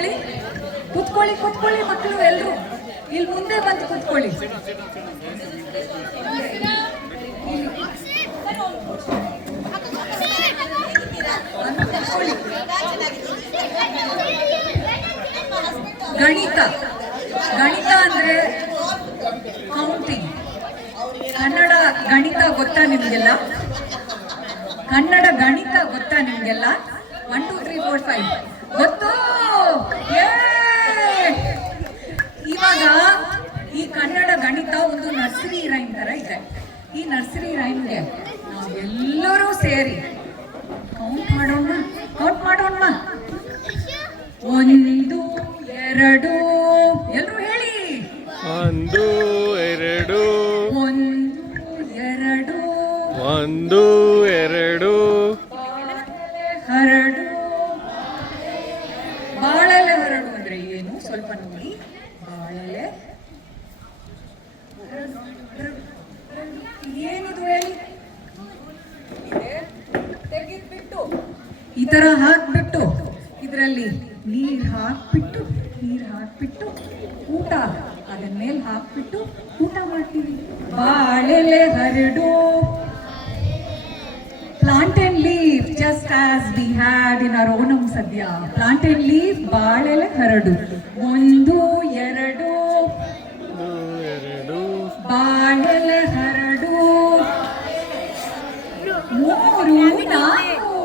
ಕೂತ್ಕೊಳ್ಳಿ ಕೂತ್ಕೊಳ್ಳಿ ಕೂತ್ಕೊಳ್ಳಿ ಮಕ್ಕಳು ಎಲ್ಲರೂ ಇಲ್ಲಿ ಮುಂದೆ ಬಂದು ಕೂತ್ಕೊಳ್ಳಿ. ಗಣಿತ ಗಣಿತ ಅಂದ್ರೆ ಕೌಂಟಿಂಗ್. ಕನ್ನಡ ಗಣಿತ ಗೊತ್ತಾ ನಿಮ್ಗೆಲ್ಲ? ಕನ್ನಡ ಗಣಿತ ಗೊತ್ತಾ ನಿಮ್ಗೆಲ್ಲ? 1 2 3 4 5 ಗೊತ್ತು. ಇವಾಗ ಈ ಕನ್ನಡ ಗಣಿತ ಒಂದು ನರ್ಸರಿ ರೈಮ್ ತರ ಇದೆ. ಈ ನರ್ಸರಿ ರೈಮ್ಗೆ ನಾವೆಲ್ಲರೂ ಸೇರಿ ಕೌಂಟ್ ಮಾಡೋಣ. 1 2 ಎಲ್ಲರೂ ಹೇಳಿ. 1 2 1 2 ಹರಡು. ಬಾಳೆಲೆ ಹರಡು ಅಂದ್ರೆ ಏನು ಸ್ವಲ್ಪ ನೋಡಿ. ಬಾಳೆಲೆ ಏನಿದು ಹೇಳಿ. ತೆಗೆದ್ಬಿಟ್ಟು ಈ ತರ ಹಾಕ್ಬಿಟ್ಟು ಇದರಲ್ಲಿ ನೀರ್ ಹಾಕ್ಬಿಟ್ಟು ಊಟ ಅದನ್ನ ಮೇಲೆ ಹಾಕ್ಬಿಟ್ಟು ಊಟ ಮಾಡ್ತೀವಿ. ಬಾಳೆಲೆ ಹರಡು. Plant and leaf, just as we had in our Onam Sadhya. Plant and leaf, ಬಾಳೆಲೆ ಹರಡು. 1 2 ಬಾಳೆಲೆ ಹರಡು. 3 4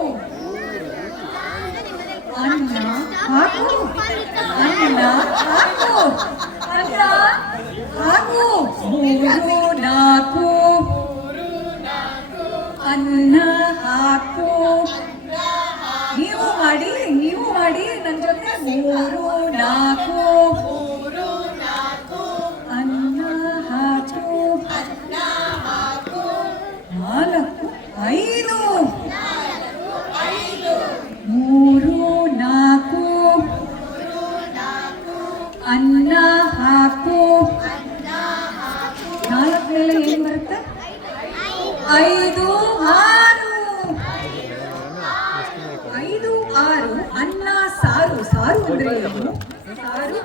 ಅನ್ನ ಹಾಕು. ಅನ್ನ ಹಾಕು. 3 4 ಅನ್ನ ಹಾಕು. ನೀವು ಮಾಡಿ ನನ್ನ ಜೊತೆ. 3 4 ಅನ್ನ ಹಾಕು. 4 5 3 4 ಅನ್ನ ಹಾಕು. 4 ಮೇಲೆ ಏನ್ ಬರುತ್ತೆ? 5 6 ಅನ್ನ ಸಾರು. ಸಾರು ಅಂದ್ರೆ ಏನು? ಸಾರು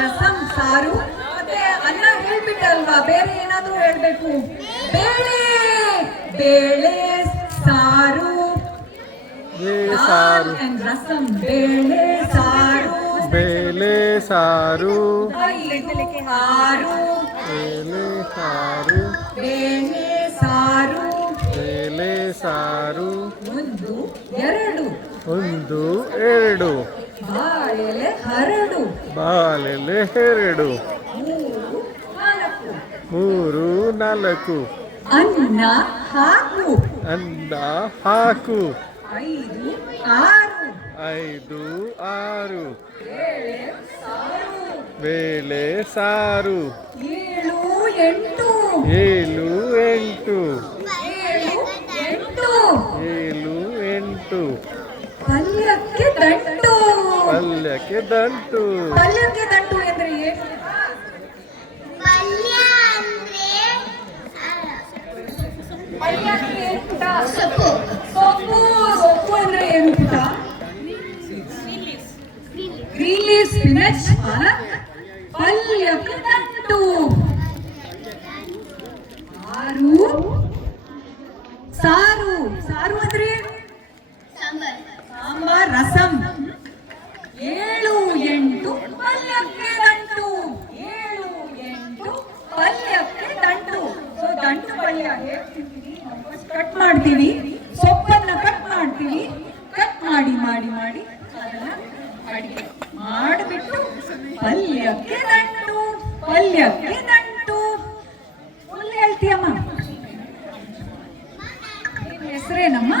ರಸಂ ಸಾರು. ಮತ್ತೆ ಅನ್ನ ಹೇಳ್ಬಿಟ್ಟಲ್ವಾ, ಬೇರೆ ಏನಾದ್ರೂ ಹೇಳ್ಬೇಕು. ಬೇಳೆ ಸಾರು. ರಸಂ ಬೇಳೆ ಸಾರು. 5 6 ಬೇಳೆ ಸಾರು. 1 2 ಬಾಳೆಲೆ ಹರಡು. 3 4 ಅನ್ನ ಹಾಕು. 5 6 ಬೇಳೆ ಸಾರು. 7 8 ಪಲ್ಯಕ್ಕೆ ದಂಟು. ಪಲ್ಯಕ್ಕೆ ದಂಟು ಅಂದ್ರೆ ಏನು? ಸೊಪ್ಪು ಅಂದ್ರೆ ಏನು ಪುಟ? ಗ್ರೀನ್ ಲೀಫ್, ಸ್ಪಿನಚ್, ಪಾಲಕ್. ಪಲ್ಯಕ್ಕೆ ದಂಟು. 6 ಸಾರು ಅಂದ್ರೆ ಸಾಂಬಾರ್ ರಸಂ. 7 8 ಪಲ್ಯಕ್ಕೆ ದಂಟು. ಸೊ ದಂಟು ಪಲ್ಯ ಕಟ್ ಮಾಡ್ತೀವಿ. ಸೊಪ್ಪನ್ನ ಕಟ್ ಮಾಡ್ತೀವಿ. ಕಟ್ ಮಾಡಿ ಅದನ್ನ ಅಡಿಗೆ ಮಾಡಿಬಿಟ್ಟು ಪಲ್ಯಕ್ಕೆ ದಂಟು. ಫುಲ್ ಹೇಳ್ತೀಯಮ್ಮ. ನಿನ್ನ ಹೆಸರೇನಮ್ಮ?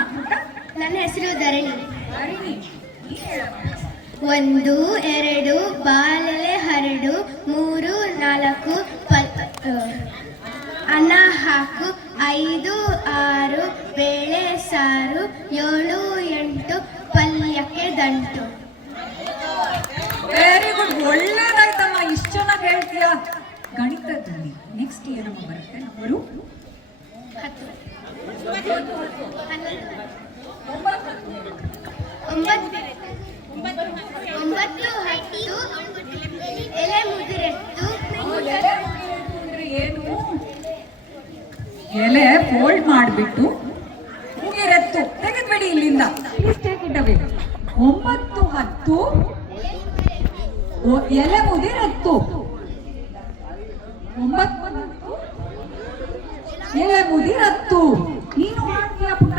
ನನ್ನ ಹೆಸರು ಧರಣಿ. 1 2 ಬಾಳೆಲೆ ಹರಡು. 3 4 ಅನ್ನ ಹಾಕು. 5 6 ಬೇಳೆ ಸಾರು. 7 8 ಪಲ್ಯಕ್ಕೆ ದಂಟು. ವೆರಿ ಗುಡ್, ಒಳ್ಳೇದಾಯ್ತಮ್ಮ. ಇಷ್ಟು ಚೆನ್ನಾಗಿ ಹೇಳ್ತೀಯಾ. ಗಣಿತದಲ್ಲಿ ನೆಕ್ಸ್ಟ್ ಏನಮ್ಮ ಬರುತ್ತೆ? ನಂಬರು 9 ಫೋಲ್ಡ್ ಮಾಡಿಬಿಟ್ಟು ಮುಗಿರತ್ತು ತೆಗೆದ್ಬಿಡಿ ಇಲ್ಲಿಂದ. ಪ್ಲೀಸ್ ಟೇಕ್ ಇಟ್ ಅವೇ. 9 10 ಎಲೆ ಮುದಿರತ್ತು. 9 10 ಎಲೆ ಮುದಿರತ್ತು. ನೀನು ಮಾಡ್ತೀಯ ಪುಟ್ಟ.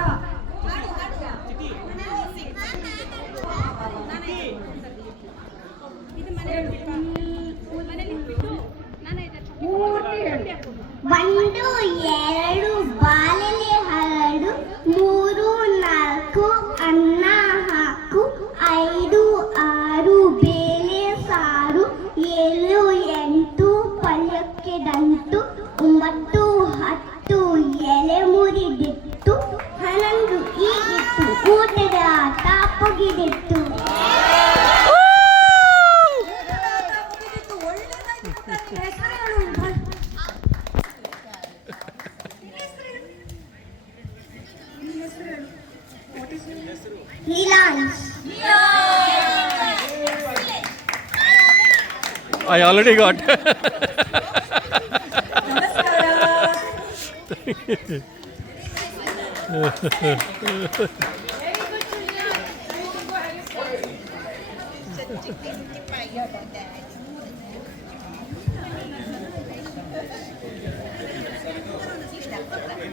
ಒಂದು ಎರಡು ಬಾಳೆಲೆ ಹರಡು, 3 4 ಅನ್ನ ಹಾಕು, 5 6 ಬೇಳೆ ಸಾರು, 7 8 ಪಲ್ಯಕ್ಕೆ ದಂಟು, 9 10 ಎಲೆ ಮುರಿದಿತ್ತು, 11 ಈಗಿತ್ತು ಊಟದ ಆಟ ಪುಗಿದಿತ್ತು. Relax. I already got. ನಮಸ್ಕಾರ.